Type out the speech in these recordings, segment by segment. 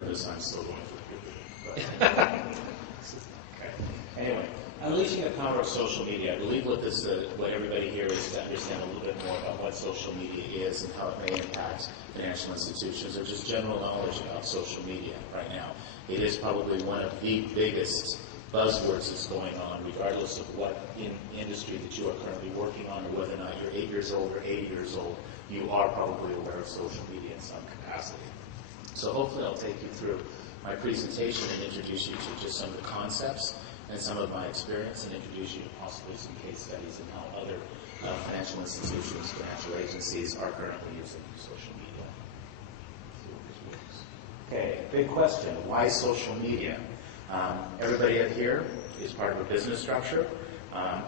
This I'm still going for people. Okay. Anyway, unleashing the power of social media. I believe what everybody here is to understand a little bit more about what social media is and how it may impact financial institutions, or just general knowledge about social media right now. It is probably one of the biggest buzzwords that's going on, regardless of what industry that you are currently working on, or whether or not you're 8 years old or 80 years old, you are probably aware of social media in some capacity. So hopefully I'll take you through my presentation and introduce you to just some of the concepts and some of my experience, and introduce you to possibly some case studies and how other financial institutions, financial agencies are currently using social media. Okay, big question, why social media? Everybody up here is part of a business structure.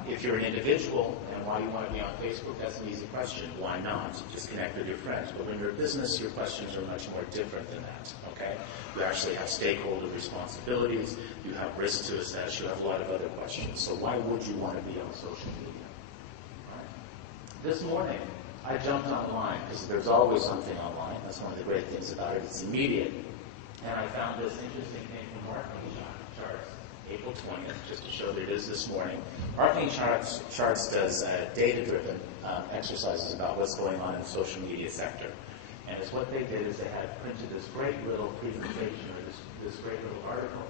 If you're an individual and why you want to be on Facebook, that's an easy question. Why not? Just connect with your friends. But when you're a business, your questions are much more different than that, okay? You actually have stakeholder responsibilities, you have risk to assess, you have a lot of other questions. So why would you want to be on social media? All right. This morning, I jumped online, because there's always something online. That's one of the great things about it. It's immediate. And I found this interesting thing from Marketing Charts, April 20th, just to show that it is this morning. Marketing Charts does data-driven exercises about what's going on in the social media sector. And it's what they did is they had printed this great little presentation, or this great little article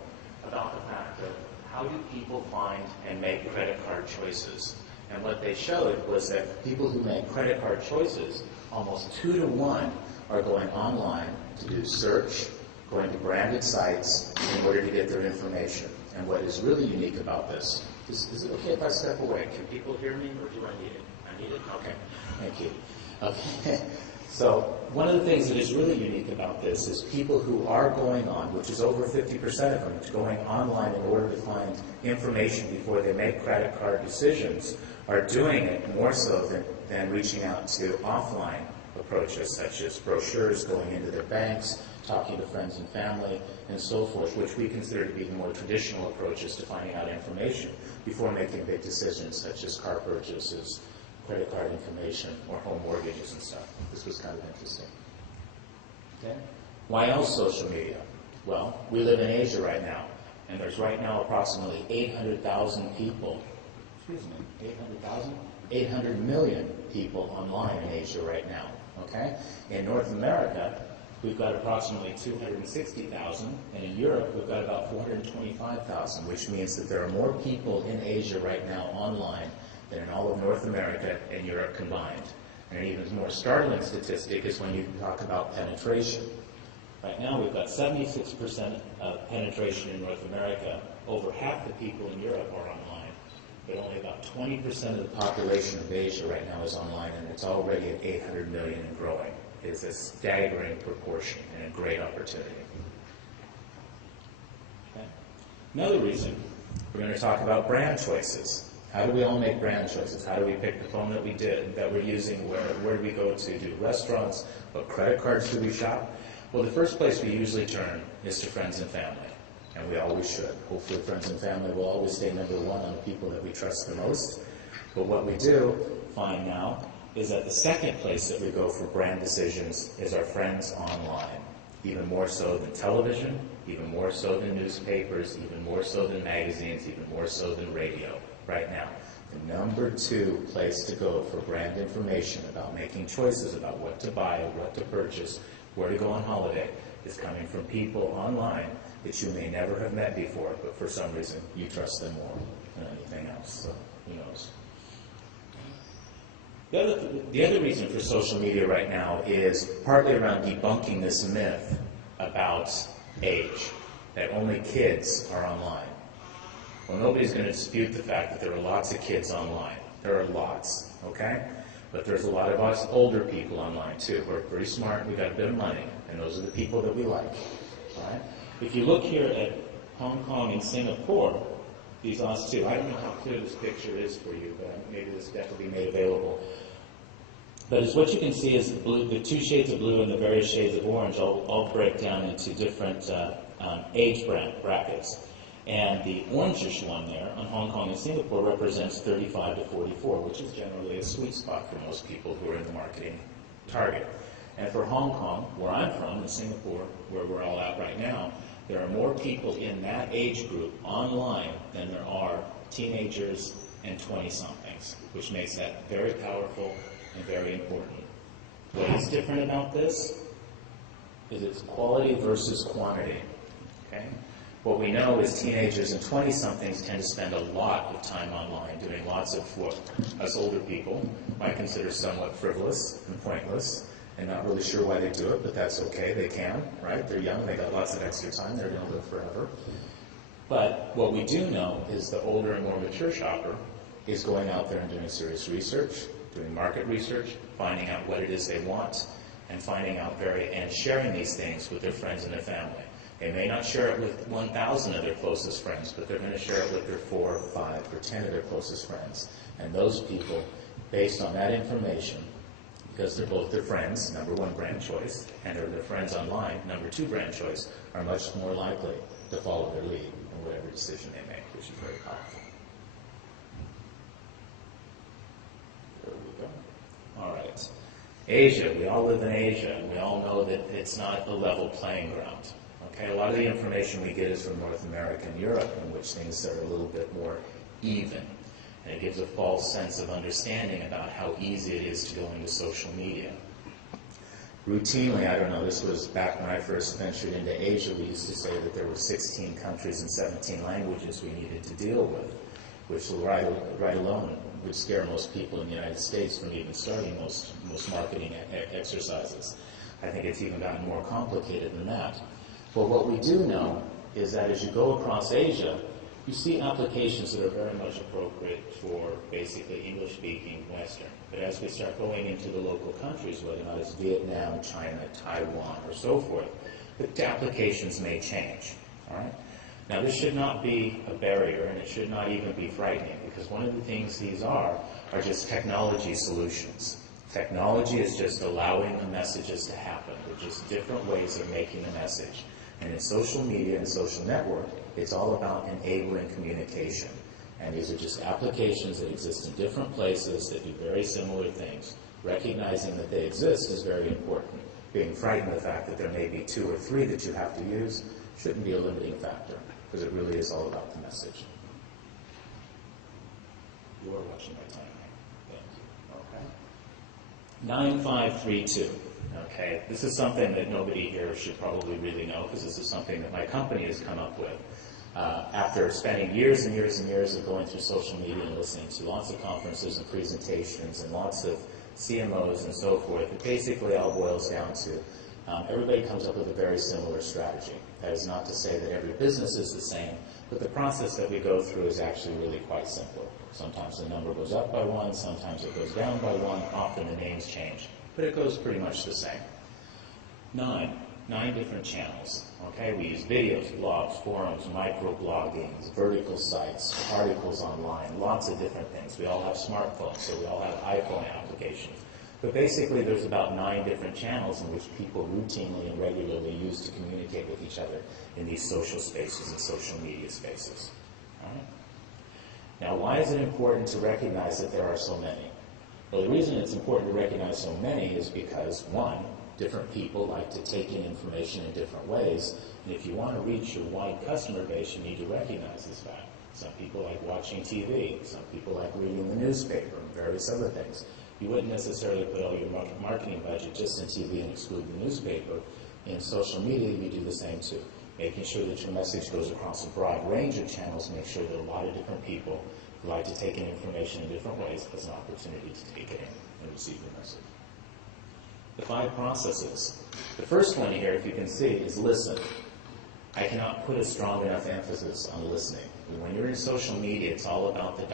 about the fact of how do people find and make credit card choices. And what they showed was that people who make credit card choices, almost 2 to 1, are going online to do search, going to branded sites in order to get their information. And what is really unique about this, is it okay if I step away? Can people hear me, or do I need it? I need it? Okay, thank you. Okay, so one of the things that is really unique about this is people who are going on, which is over 50% of them, going online in order to find information before they make credit card decisions, are doing it more so than reaching out to offline approaches, such as brochures, going into their banks, talking to friends and family, and so forth, which we consider to be the more traditional approaches to finding out information before making big decisions, such as car purchases, credit card information, or home mortgages and stuff. This was kind of interesting. Okay? Why else social media? Well, we live in Asia right now, and there's right now approximately 800,000 people, 800 million people online in Asia right now. Okay? In North America, we've got approximately 260,000, and in Europe, we've got about 425,000, which means that there are more people in Asia right now online than in all of North America and Europe combined. And an even more startling statistic is when you talk about penetration. Right now, we've got 76% of penetration in North America. Over half the people in Europe are online, but only about 20% of the population of Asia right now is online, and it's already at 800 million and growing. It's a staggering proportion and a great opportunity. Okay. Another reason, we're going to talk about brand choices. How do we all make brand choices? How do we pick the phone that we're using? Where do we go to do restaurants? What credit cards do we shop? Well, the first place we usually turn is to friends and family, and we always should. Hopefully friends and family will always stay number one on the people that we trust the most. But what we do find now is that the second place that we go for brand decisions is our friends online, even more so than television, even more so than newspapers, even more so than magazines, even more so than radio right now. The number 2 place to go for brand information about making choices about what to buy, what to purchase, where to go on holiday is coming from people online that you may never have met before, but for some reason you trust them more than anything else, so who knows. The other reason for social media right now is partly around debunking this myth about age, that only kids are online. Well, nobody's going to dispute the fact that there are lots of kids online. There are lots, okay? But there's a lot of us older people online, too, who are pretty smart, we got a bit of money, and those are the people that we like, all right? If you look here at Hong Kong and Singapore, these last two, I don't know how clear this picture is for you, but maybe this deck will be made available. But as what you can see is the 2 shades of blue and the various shades of orange all break down into different age brackets. And the orangish one there on Hong Kong and Singapore represents 35 to 44, which is generally a sweet spot for most people who are in the marketing target. And for Hong Kong, where I'm from, and Singapore, where we're all at right now, there are more people in that age group online than there are teenagers and 20-somethings, which makes that very powerful and very important. What is different about this is it's quality versus quantity. Okay? What we know is teenagers and 20-somethings tend to spend a lot of time online doing lots of what us older people might consider somewhat frivolous and pointless, and not really sure why they do it, but that's okay. They can, right? They're young. They got lots of extra time. They're going to live forever. But what we do know is the older and more mature shopper is going out there and doing serious research, doing market research, finding out what it is they want, and finding out and sharing these things with their friends and their family. They may not share it with 1,000 of their closest friends, but they're going to share it with their 4 or 5 or 10 of their closest friends. And those people, based on that information, because they're both their friends, number 1 brand choice, and they're their friends online, number 2 brand choice, are much more likely to follow their lead in whatever decision they make, which is very powerful. There we go. All right. Asia. We all live in Asia, and we all know that it's not a level playing ground. Okay, a lot of the information we get is from North America and Europe, in which things are a little bit more even. And it gives a false sense of understanding about how easy it is to go into social media. Routinely, I don't know, this was back when I first ventured into Asia, we used to say that there were 16 countries and 17 languages we needed to deal with, which right alone would scare most people in the United States from even starting most marketing exercises. I think it's even gotten more complicated than that. But what we do know is that as you go across Asia, you see applications that are very much appropriate for basically English-speaking Western. But as we start going into the local countries, whether or not it's Vietnam, China, Taiwan, or so forth, the applications may change. All right? Now, this should not be a barrier, and it should not even be frightening, because one of the things these are just technology solutions. Technology is just allowing the messages to happen. They're just different ways of making a message. And in social media and social network, it's all about enabling communication. And these are just applications that exist in different places that do very similar things. Recognizing that they exist is very important. Being frightened of the fact that there may be 2 or 3 that you have to use shouldn't be a limiting factor, because it really is all about the message. You are watching my time. Thank you. Okay. 9532. Okay, this is something that nobody here should probably really know, because this is something that my company has come up with. After spending years and years and years of going through social media and listening to lots of conferences and presentations and lots of CMOs and so forth, it basically all boils down to everybody comes up with a very similar strategy. That is not to say that every business is the same, but the process that we go through is actually really quite simple. Sometimes the number goes up by 1, sometimes it goes down by 1, often the names change, but it goes pretty much the same. 9 different channels. Okay, we use videos, blogs, forums, microblogging, vertical sites, articles online, lots of different things. We all have smartphones, so we all have iPhone applications. But basically, there's about 9 different channels in which people routinely and regularly use to communicate with each other in these social spaces and social media spaces. All right? Now, why is it important to recognize that there are so many? Well, the reason it's important to recognize so many is because, 1, different people like to take in information in different ways, and if you want to reach your wide customer base, you need to recognize this fact. Some people like watching TV, some people like reading the newspaper, and various other things. You wouldn't necessarily put all your marketing budget just in TV and exclude the newspaper. In social media, you do the same too. Making sure that your message goes across a broad range of channels, make sure that a lot of different people who like to take in information in different ways has an opportunity to take it in and receive your message. The 5 processes. The first one here, if you can see, is listen. I cannot put a strong enough emphasis on listening. When you're in social media, it's all about the